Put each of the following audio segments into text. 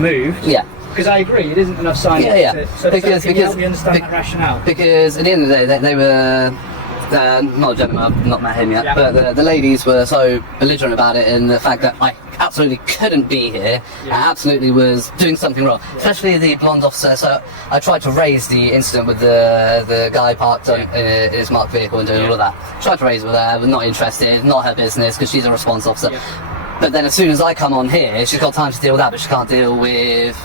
moved. Yeah. Because I agree, it isn't enough sign. So because can you help me understand that rationale? Because at the end of the day, they were not a gentleman. I've not met him yet, but the ladies were so belligerent about it, and the fact that I absolutely couldn't be here, I absolutely was doing something wrong. Especially the blonde officer. So I tried to raise the incident with the guy parked in his marked vehicle and doing all of that. Tried to raise it with her, was not interested, not her business, because she's a response officer. But then as soon as I come on here, she's got time to deal with that, but she can't deal with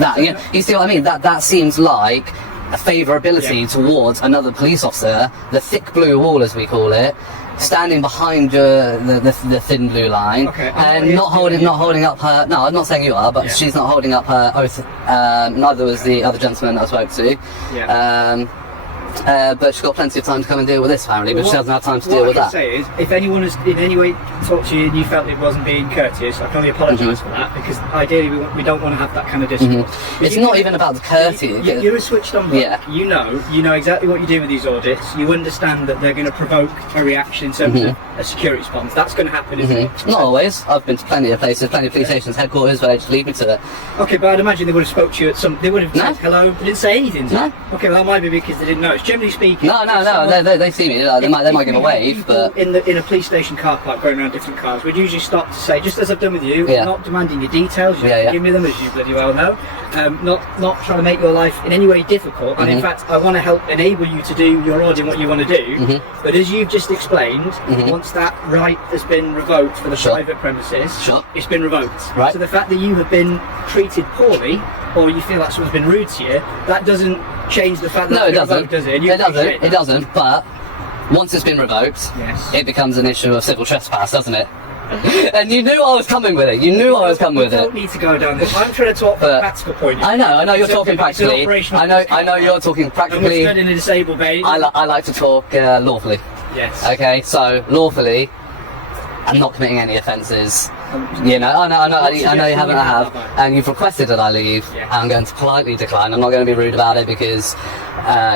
that. You see what I mean? That seems like a favourability towards another police officer, the thick blue wall as we call it, standing behind the thin blue line, and not holding up her. No, I'm not saying you are, but she's not holding up her oath. Neither was the other gentleman I spoke to. But she's got plenty of time to come and deal with this apparently, but she doesn't have time to deal with that. What I can say is, if anyone has in any way talked to you and you felt it wasn't being courteous, I can only apologise for that, because ideally we don't want to have that kind of discourse. It's not even about the courtesy. You're a switched on bloke. You know exactly what you do with these audits. You understand that they're going to provoke a reaction in terms of a security response. That's going to happen, isn't it? Not always. I've been to plenty of places, plenty of police stations, headquarters, where they just leave me to it. Okay, but I'd imagine they would have spoke to you at some. They would have said hello. They didn't say anything. No. Okay, well that might be because they didn't know. It's generally speaking. No. They see me. They might give a wave, but in a police station car park going around different cars, we'd usually stop to say, just as I've done with you, I'm not demanding your details. You give me them, as you bloody well know. Not trying to make your life in any way difficult. And in fact, I want to help enable you to do your audit, what you want to do. But as you've just explained, once that right has been revoked for the private premises, it's been revoked. Right. So the fact that you have been treated poorly, or you feel like someone's been rude to you, that doesn't change the fact that it doesn't. Revoked, does it? It doesn't. But once it's been revoked, it becomes an issue of civil trespass, doesn't it? And you knew I was coming with it. You knew I was coming with it. You don't need to go down this. I'm trying to talk from a practical point of view. I know you're talking practically. I know you're talking practically. I'm in a disabled bay. I like to talk lawfully. Yes. Okay, so lawfully, I'm not committing any offences. You know, I know you haven't. I have, and you've requested that I leave. I'm going to politely decline. I'm not going to be rude about it, because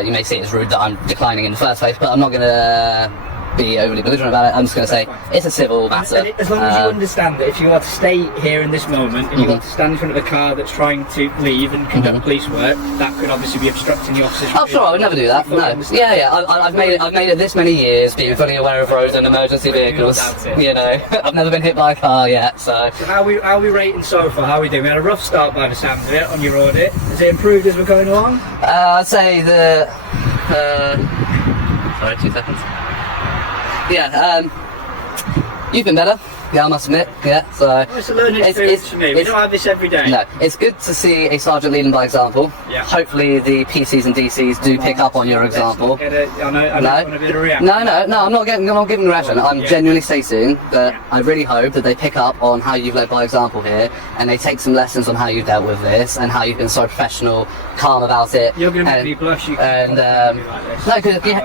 you may see it as rude that I'm declining in the first place, but I'm not going to be overly belligerent about it. I'm just going to say it's a civil matter. And as long as you understand that if you are to stay here in this moment and you want to stand in front of a car that's trying to leave and conduct police work, that could obviously be obstructing the officers. Oh, sure, I would never do that. No. I've made it this many years, being fully aware of roads and emergency vehicles. You know, I've never been hit by a car yet. So how are we rating so far? How are we doing? We had a rough start by the sounds of it on your audit. Has it improved as we're going along? I'd say the. Sorry, 2 seconds. You've been better. Yeah, I must admit. Yeah, so well, it's a learning experience for me. We don't have this every day. No, it's good to see a sergeant leading by example. Yeah. Hopefully, the PCs and DCs do pick up on your example. I want a bit of a reaction. No, I'm not giving a reaction. I'm genuinely stating that I really hope that they pick up on how you've led by example here, and they take some lessons on how you've dealt with this and how you've been so professional, calm about it. You're going to make me blush. You no,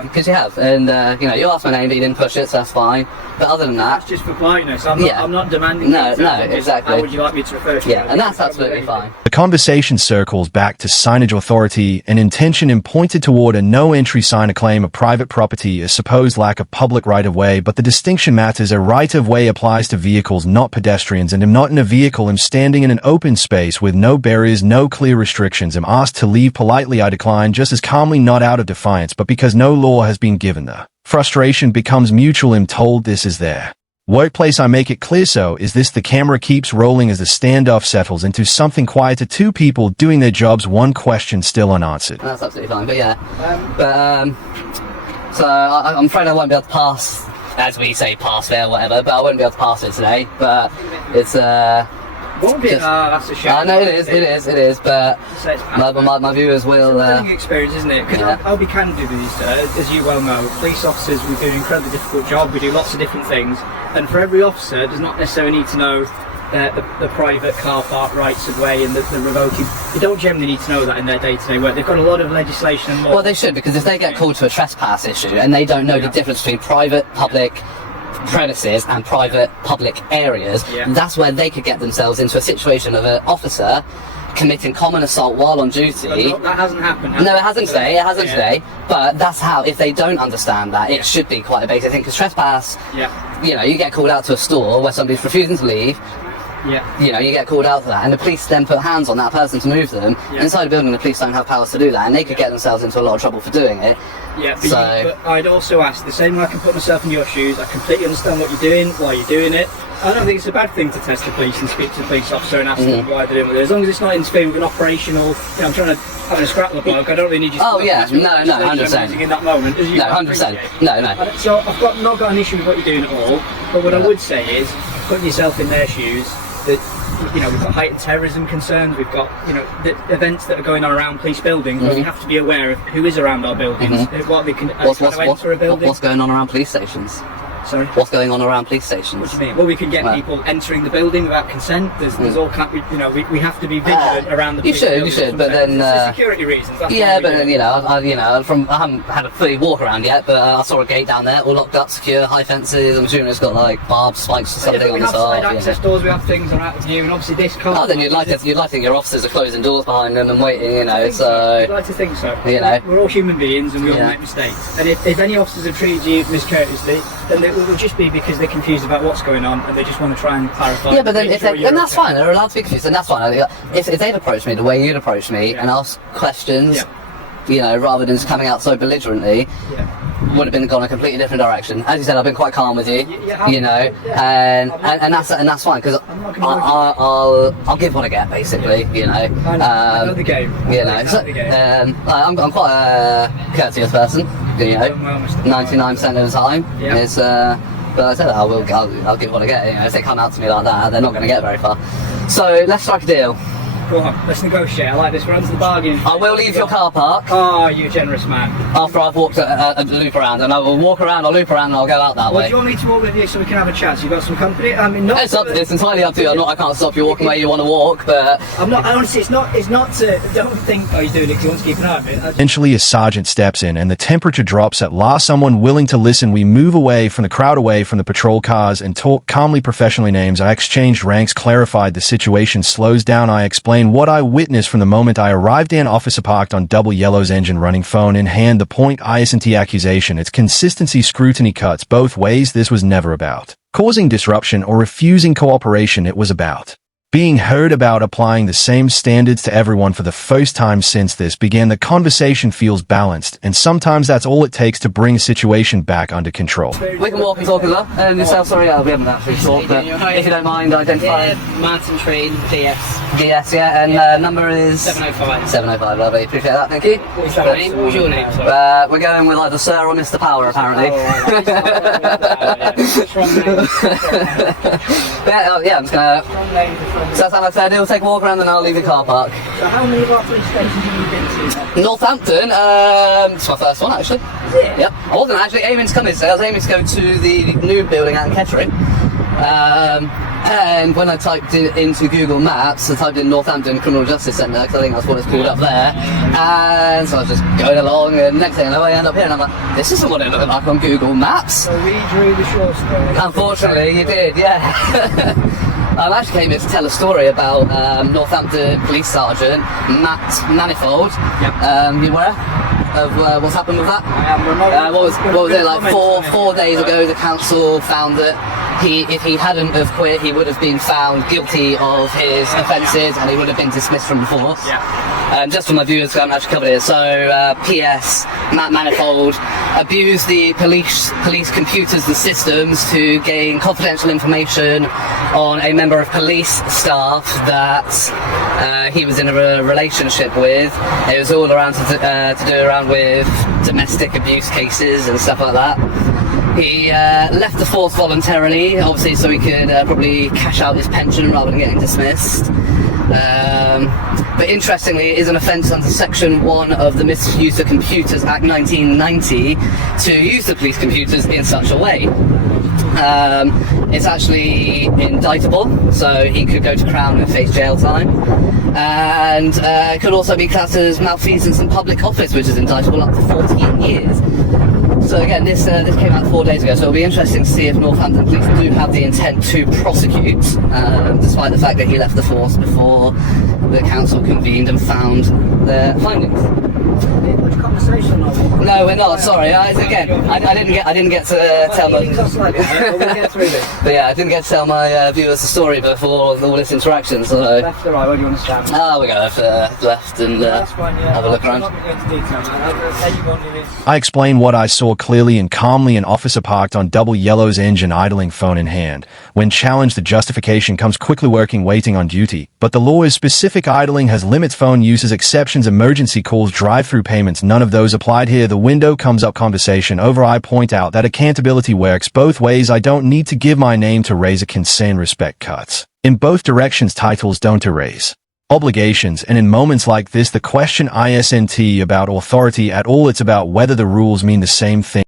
because you have, and you asked my name, but you didn't push it, so that's fine. But other than that, that's just for politeness. I'm not demanding. No, exactly. How would you like me to refer to you? And that's absolutely fine. The conversation circles back to signage authority, an intention and pointed toward a no-entry sign, a claim of private property, a supposed lack of public right-of-way, but the distinction matters. A right-of-way applies to vehicles, not pedestrians, and I'm not in a vehicle. I'm standing in an open space with no barriers, no clear restrictions. I'm asked to leave politely. I decline, just as calmly, not out of defiance, but because no law has been given. The frustration becomes mutual. I'm told this is there. Workplace, I make it clear. So is this. The camera keeps rolling as the standoff settles into something quiet to two people doing their jobs. One question still unanswered. That's absolutely fine, but so I'm afraid I won't be able to pass, as we say, pass fail, whatever, but I won't be able to pass it today, but it's won't be. That's a shame. I know it is, but my viewers will. It's a learning experience, isn't it? Because I'll be candid with you, sir. As you well know, police officers, we do an incredibly difficult job. We do lots of different things, and for every officer, does not necessarily need to know the private car park rights of way and the revoking. They don't generally need to know that in their day-to-day work. They've got a lot of legislation and law. Well, they should, because if they get called to a trespass issue and they don't know the difference between private, public premises and private public areas, that's where they could get themselves into a situation of an officer committing common assault while on duty. That hasn't happened. No, it hasn't today. But that's how, if they don't understand that, it should be quite a basic thing. Because trespass, you get called out to a store where somebody's refusing to leave. you know, you get called out for that, and the police then put hands on that person to move them. Inside a building, the police don't have powers to do that, and they could get themselves into a lot of trouble for doing it. Yeah, but I'd also ask, the same way I can put myself in your shoes, I completely understand what you're doing, why you're doing it. I don't think it's a bad thing to test the police and speak to the police officer and ask them why they're doing it. As long as it's not interfering with an operational, you know, I'm trying to have a scrap the bloke, I don't really need you to... Oh yeah, no, 100%. In that moment, as you no, 100%. No. So I've not got an issue with what you're doing at all, but what I would say is, putting yourself in their shoes, that, you know, we've got heightened terrorism concerns, we've got, you know, the events that are going on around police buildings, where we have to be aware of who is around our buildings, what they can enter a building. What's going on around police stations? Sorry? What's going on around police stations? What do you mean? Well, we can get people entering the building without consent. There's all kind of, you know, we have to be vigilant around the police building. You should, but then... for security reasons. That's yeah, but then, you know, I haven't had a fully walk around yet, but I saw a gate down there, all locked up, secure, high fences. I'm assuming it's got like barbed spikes or something on the side. We have side access doors, we have things that are out of view, and obviously this car... Oh, then you'd like to think your officers are closing doors behind them and waiting, you know, so... I'd like to think so. You know. We're all human beings and we all make mistakes. And if any officers have treated you miscourteously, then it will just be because they're confused about what's going on and they just want to try and clarify. Yeah, but then and that's fine. They're allowed to be confused, and that's fine. If they'd approached me the way you'd approach me and ask questions, you know, rather than just coming out so belligerently, would have gone a completely different direction. As you said, I've been quite calm with you, you know, and that's fine because I'll give what I get, basically, you know. I know the game. You know, so, I'm quite a courteous person, you know, 99% of the time. It's but I said I'll give what I get. You know, if they come out to me like that, they're not going to get very far. So let's strike a deal. Go on, let's negotiate. I like this. We're onto the bargain. I will leave your car park. Oh, you're a generous man. After I've walked a loop around, and I will walk around, I'll loop around, and I'll go out that way. Do you want me to walk with you so we can have a chat? So you've got some company? I mean, it's entirely up to you. I can't stop you walking where you want to walk, but... I'm not, honestly, it's not to... Don't think, oh, he's doing it because he wants to keep an eye on me. Eventually, a sergeant steps in, and the temperature drops at last. Someone willing to listen. We move away from the crowd, away from the patrol cars, and talk calmly, professionally. Names. I exchanged ranks, clarified the situation, slows down. I explain what I witnessed from the moment I arrived. An officer parked on double yellows, engine running, phone in hand. The point isn't accusation, it's consistency. Scrutiny cuts both ways. This was never about causing disruption or refusing cooperation. It was about being heard, about applying the same standards to everyone. For the first time since this began, the conversation feels balanced, and sometimes that's all it takes to bring a situation back under control. We can walk and talk as well. Yourself, sorry, we haven't actually talked, but if you don't mind identifying. Martin Train, DS. DS, yeah, and number is 705. 705, lovely. Appreciate that, thank you. What's your name? What was your name? We're going with either Sir or Mr. Power, apparently. Yeah, I'm just gonna... So that's how I said, he'll take a walk around and I'll leave the car park. So how many of our police stations have you been to? Northampton, it's my first one actually. Is it? Yep. I wasn't actually aiming to come in today, I was aiming to go to the new building out in Kettering. And when I typed it into Google Maps, I typed in Northampton Criminal Justice Centre, because I think that's what it's called up there. And so I was just going along, and next thing I know, I end up here, and I'm like, this isn't what it looked like on Google Maps. So we drew the short story. Unfortunately, you did, yeah. I actually came here to tell a story about Northampton Police Sergeant Matt Manifold. Yep. You aware of what's happened with that? I am. What was it, like four days ago, the council found that if he hadn't have quit, he would have been found guilty of his offences and he would have been dismissed from the force. Yeah. Just for my viewers, I haven't actually covered it. So, P.S. Matt Manifold abused the police computers and systems to gain confidential information on a member of police staff that he was in a relationship with. It was all around to do around with domestic abuse cases and stuff like that. He left the force voluntarily, obviously, so he could probably cash out his pension rather than getting dismissed. But interestingly, it is an offence under Section 1 of the Misuse of Computers Act 1990 to use the police computers in such a way. It's actually indictable, so he could go to Crown and face jail time. And it could also be classed as malfeasance in public office, which is indictable up to 14 years. So again, this came out 4 days ago, so it'll be interesting to see if Northampton Police do have the intent to prosecute, despite the fact that he left the force before the council convened and found their findings. in much conversation on it. No, we're not. Sorry. I didn't get to tell my. We'll get through this. But yeah, I didn't get to tell my viewers the story before all this interaction. So. Left or right? What do you understand? We go left and have a look around. I explain what I saw clearly and calmly. An officer parked on double yellow's engine idling phone in hand. When challenged, the justification comes quickly working waiting on duty. But the law is specific. Idling has limits, phone uses exceptions, emergency calls, drive-through payments. None of those applied here. The window comes up, conversation over. I point out that accountability works both ways. I don't need to give my name to raise a concern. Respect cuts in both directions. Titles don't erase obligations, and in moments like this the question isn't about authority at all. It's about whether the rules mean the same thing.